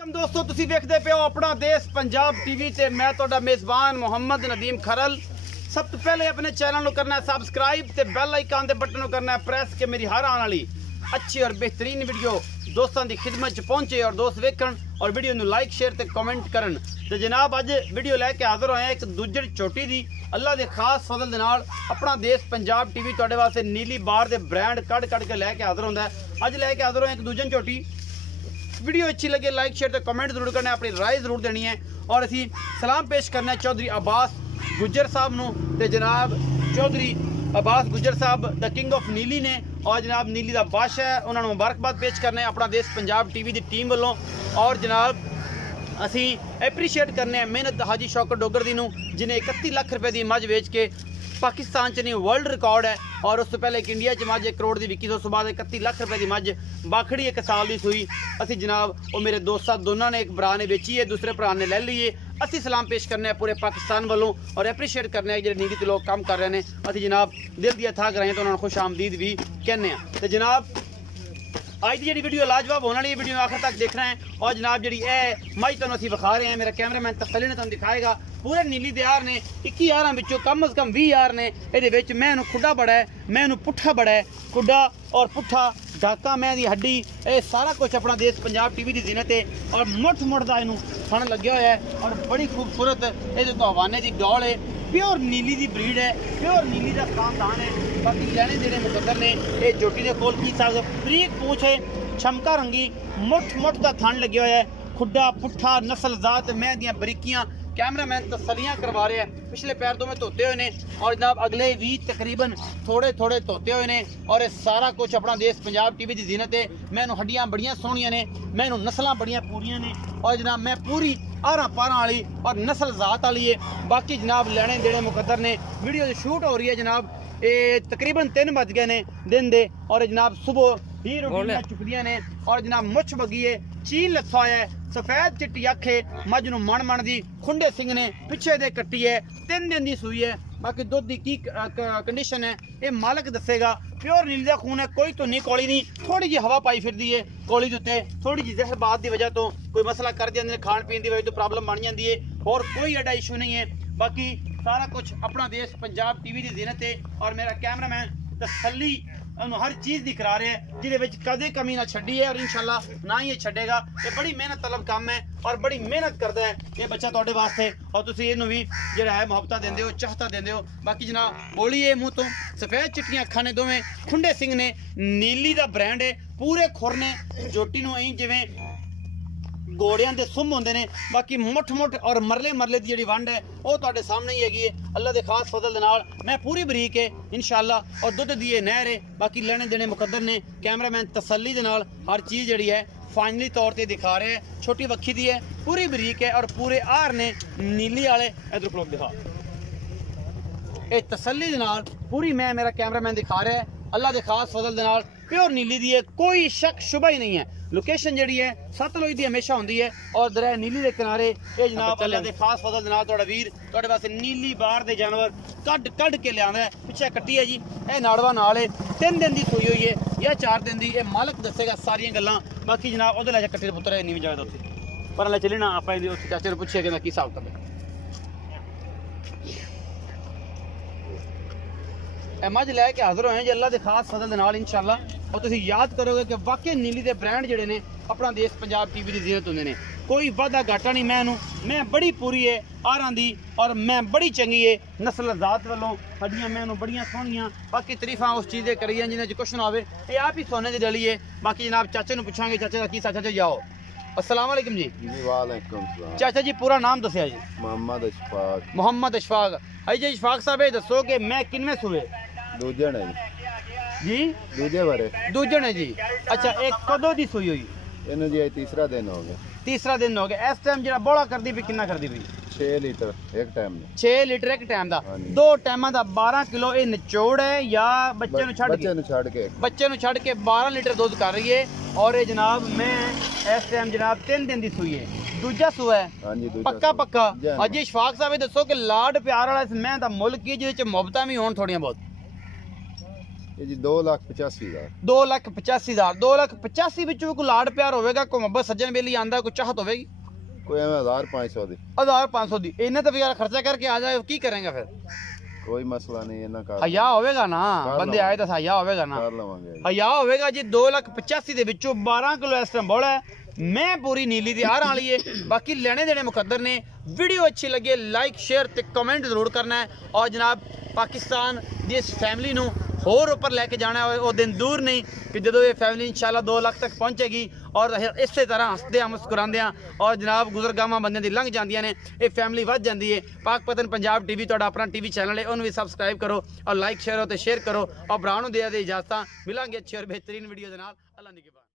दोस्तों तुसी देखते पे हो अपना देश पंजाब टीवी ते मैं तोड़ा मेजबान मोहम्मद नदीम खरल। सब तो पहले अपने चैनल को करना है सब्सक्राइब ते बेल आइकन दे बटन को करना है प्रेस के मेरी हर आने वाली अच्छी और बेहतरीन वीडियो दोस्तों की खिदमत च पहुंचे और दोस्त वेखन और वीडियो नू लाइक शेयर ते कमेंट करन। तो जनाब अज वीडियो लैके हाजिर होए एक दूजे चोटी दी अल्लाह के खास फजल दे नाल अपना देश पंजाब टीवी तुहाडे वास्ते नीली बार दे ब्रांड कड़ के लैके हाजिर होंदा है। अज लैके हाजिर होए एक दूजे चोटी। वीडियो अच्छी लगे लाइक शेयर तो कमेंट जरूर करना है, अपनी राय जरूर देनी है और असी सलाम पेश करना है चौधरी अब्बास गुज्जर साहब नूं ते जनाब चौधरी अब्बास गुज्जर साहब द किंग ऑफ नीली ने और जनाब नीली दा बादशाह है उन्होंने मुबारकबाद पेश करने अपना देश पंजाब टीवी की टीम वालों। और जनाब असी एप्रीशिएट करने हैं मेहनत हाजी शौकत डोगर दी नूं जिन्हें 31 लाख रुपए की मझ वेच के पाकिस्तान च नहीं वर्ल्ड रिकॉर्ड है और उससे पहले एक इंडिया च मझ 1 करोड़ की विकी उस बाद 31 लाख रुपए की मझ बाखड़ी 1 साल की सूई असी जनाब वो मेरे दोस्त दोनों ने एक भरा ने बेची है दूसरे भरा ने ले ली है। असी सलाम पेश करने हैं पूरे पाकिस्तान वालों और एप्रीशिएट करने हैं जो नीली ते लोग काम कर रहे हैं। असी जनाब दिल दी अथाह कराएं तो उन्होंने खुश आमदीद भी कहने हैं। तो जनाब आज की जी वीडियो लाजवाब होने वाली वीडियो आखिर तक देखना है और जनाब जी मई तुम असी विखा रहे हैं मेरा कैमरामैन तसल्ली ने तुम दिखाएगा पूरे नीली दे यार ने 21 यारां विचों कम अज कम 20 यार ने ये मैं खुडा बड़ा है मैं पुट्ठा बड़ा है खुडा और पुट्ठा डाका मैं दी हड्डी ये सारा कुछ अपना देश पंजाब टीवी की जीनत है और मुठ का इनू फन लग्या हुआ है और बड़ी खूबसूरत ये तो हवाने की डॉल है प्योर नीली की ब्रीड है प्योर नीली का खानदान है। बाकी लैने देने मुकद्दर ने ये जोटी के कोल की साग बरीक पूछ है छमका रंगी मुठ का थन लग्या हुआ है खुडा पुट्ठा नस्ल जात मैं दियां बरीकियां कैमरामैन तसलियां करवा रहे हैं। पिछले पैर तो में धोते हुए ने और जनाब अगले भी तकरीबन थोड़े धोते हुए ने और ये सारा कुछ अपना देश पंजाब टीवी की जीनत है। मैनू हड्डियां बड़ियां सोहनियां ने मैनू नस्लां बड़ियां पूरियां ने और जनाब मैं पूरी आरा पारा वाली और नस्ल जात वाली है। बाकी जनाब लेने देने मुकद्दर ने वीडियो जो शूट हो रही है जनाब ये तकरीबन 3 बज गए ने दिन दे और जनाब सुबह ही रोटियां चुकदियां ने और जनाब मुछ बगी है चील लथा है सफेद चिट्टी अख है मझ नूं मन दी खुंडे सिंह ने पिछे दे कट्टी है 3 दिन की सूई है। बाकी दुध की की कंडीशन है ये मालक दसेगा प्योर नीली का खून है कोई तो नहीं कौली नहीं थोड़ी जी हवा पाई फिरती है कौली उत्ते थोड़ी जी जहरबात की वजह तो कोई मसला कर जाते हैं खाण पीन की वजह तो प्रॉब्लम बन जाती है और कोई एडा इशू नहीं है। बाकी सारा कुछ अपना देश पंजाब टीवी की जीनत है और मेरा कैमरामैन तसल्ली हर चीज़ दिखा रहे हैं जिहदे विच कदे कमी ना छड़ी है और इंशाल्लाह ना ही ये छड़ेगा। ये बड़ी मेहनत तलब काम है और बड़ी मेहनत करता है ये बच्चा तुहाडे वास्ते और तुसीं इहनूं भी जिहड़ा है मुहब्बत देंदे हो चाहता देंदे हो। बाकी जनाब बोली है मुँह तो सफेद चिट्टियां अखां ने दोवें खुंडे सिंह ने नीली का ब्रांड है पूरे खुर ने जोटी नूं अं जिवें घोड़ियां दे सुम होंदे ने। बाकी मुठ और मरले दी जिहड़ी वंड है वो तुहाडे सामने ही हैगी है अल्लाह दे खास फजल दे नाल मैं पूरी बरीक है इंशाल्लाह और दुध दी नहर है। बाकी लेने देने मुकद्दर ने कैमरामैन तसल्ली दे नाल हर चीज़ जिहड़ी है फाइनली तौर पर दिखा रहे हैं। छोटी वक्खी दी है पूरी बरीक है और पूरे आर ने नीली वाले इधर फ्लोक दिखा ये तसल्ली दे नाल पूरी मैं मेरा कैमरामैन दिखा रहा है अल्लाह दे खास फजल दे नाल प्योर नीली दी है कोई शक शुबा ही नहीं है। लोकेशन जी है सतलुज की हमेशा होंगी है और दरिया नीली के किनारे ये जनाब अल्लाह के खास फजल दे नाल तुहाडा वीर तुहाडे वास्ते नीली बार दे जानवर कढ़ के लिया है पिछे कट्टी है जी ये नाड़वा नाल है 3 दिन की सूई हुई है या 4 दिन की ये मालक दसेगा सारिया गल्लां। बाकी जनाब वो लै कट्टे के पुत्र नहीं भी जाए उत्थे पर चले ना आप चाचे ने पूछे कि की हिसाब कर मझ लैके हाजिर होए जी अल्लाह के खास फजल दे नाल इंशाल्लाह और तुसीं याद करोगे कि वाकई नीली के ब्रांड जिहड़े ने अपना देश पंजाब टीवी की जीनत होंदे ने कोई वाधा घाटा नहीं। मैं बड़ी पूरी है आरां दी और मैं बड़ी चंगी है नस्ल जात वालों हड्डियां मैनू बड़ियां सोहनियां। बाकी तरीफा उस चीज़ करिए जिन्हें कुछ ना होवे ये आप ही सोने की डली है। बाकी जनाब चाचे नूं पुछांगे चाचे का की चाचा जाओ अस्सलाम वालेकुम जी। वालेकुम सलाम। चाचा जी पूरा नाम दसिया जी। मोहम्मद अशफाक। जी अशफाक साहब ये दसो कि मैं किनवें सूए दूजे ने जी दूजे ने जी। अच्छा एक कदों की सूई हुई इन्हू जी तीसरा दिन हो गया इस टाइम जो बोला करती भी कितना करती भी 6 लीटर एक टाइम 6 लीटर एक टाइम का 2 टाइम का 12 किलो ये निचोड़ है या बच्चे नु छड़ के 12 लीटर दूध कर रही है और ये जनाब मैं इस टाइम जनाब 3 दिन की सूई है दूजा सूआ है पक्का। अज इशफाक साहब दसो कि लाड प्यार वाला इस मैं मुल्क की जिहदे च मुहब्बतां भी होण थोड़ियां बहुत ਇਹ ਜੀ 2,85,000 2,85,000 2,85,000 ਵਿੱਚੋਂ ਕੋਈ ਲਾੜ ਪਿਆਰ ਹੋਵੇਗਾ, ਕੋਈ ਮੁਹੱਬਤ ਸੱਜਣ ਵੇਲੀ ਆਂਦਾ, ਕੋਈ ਚਾਹਤ ਹੋਵੇਗੀ? ਕੋਈ ਐਵੇਂ 1,500 ਦੀ 1,500 ਦੀ ਇਹਨੇ ਤਾਂ ਯਾਰ ਖਰਚਾ ਕਰਕੇ ਆ ਜਾਏ, ਕੀ ਕरेंगे ਫਿਰ? ਕੋਈ ਮਸਲਾ ਨਹੀਂ, ਇਹਨਾਂ ਕਰ ਹਯਾ ਹੋਵੇਗਾ ਨਾ, ਬੰਦੇ ਆਏ ਤਾਂ ਹਯਾ ਹੋਵੇਗਾ ਨਾ, ਕਰ ਲਵਾਂਗੇ। ਹਯਾ ਹੋਵੇਗਾ ਜੀ। 2,85,000 ਦੇ ਵਿੱਚੋਂ 12 ਕਿਲੋ ਇਸ ਟਾਈਮ ਬੋਲਾ ਹੈ, ਮੈਂ पूरी नीली ਦੀ हार वाली है। बाकी लेने देने मुकद्दर ने। वीडियो अच्छी लगे लाइक शेयर ते कमेंट जरूर करना है। और जनाब पाकिस्तान ਦੀ ਇਸ फैमिली ਨੂੰ ਹੋਰ ਉੱਪਰ ਲੈ ਕੇ ਜਾਣਾ ਹੈ, ਉਹ ਦਿਨ ਦੂਰ ਨਹੀਂ ਕਿ ਜਦੋਂ ਇਹ फैमिली इंशाल्लाह 2 ਲੱਖ ਤੱਕ ਪਹੁੰਚੇਗੀ ਔਰ ਇਸੇ ਤਰ੍ਹਾਂ ਹੱਸਦੇ ਮੁਸਕਰਾਉਂਦੇ ਆ ਔਰ ਜਨਾਬ ਗੁਜ਼ਰਗਾਵਾਂ ਬੰਦਿਆਂ ਦੀ ਲੰਘ ਜਾਂਦੀਆਂ ਨੇ, ਇਹ फैमिली ਵੱਧ ਜਾਂਦੀ ਹੈ। ਪਾਕ ਪਤਨ ਪੰਜਾਬ ਟੀਵੀ ਤੁਹਾਡਾ ਆਪਣਾ ਟੀਵੀ ਚੈਨਲ ਹੈ, ਉਹਨੂੰ ਵੀ ਸਬਸਕ੍ਰਾਈਬ ਕਰੋ ਔਰ ਲਾਈਕ ਸ਼ੇਅਰ ਤੇ ਸ਼ੇਅਰ ਕਰੋ। ਔਰ ਭਰਾ ਨੂੰ ਦੇ ਇਜਾਜ਼ਤਾਂ, ਮਿਲਾਂਗੇ ਅੱਛੀ ਔਰ ਬਿਹਤਰੀਨ ਵੀਡੀਓ ਦੇ ਨਾਲ। ਅੱਲਾ ਨਿਗਹਿਬਾਨ।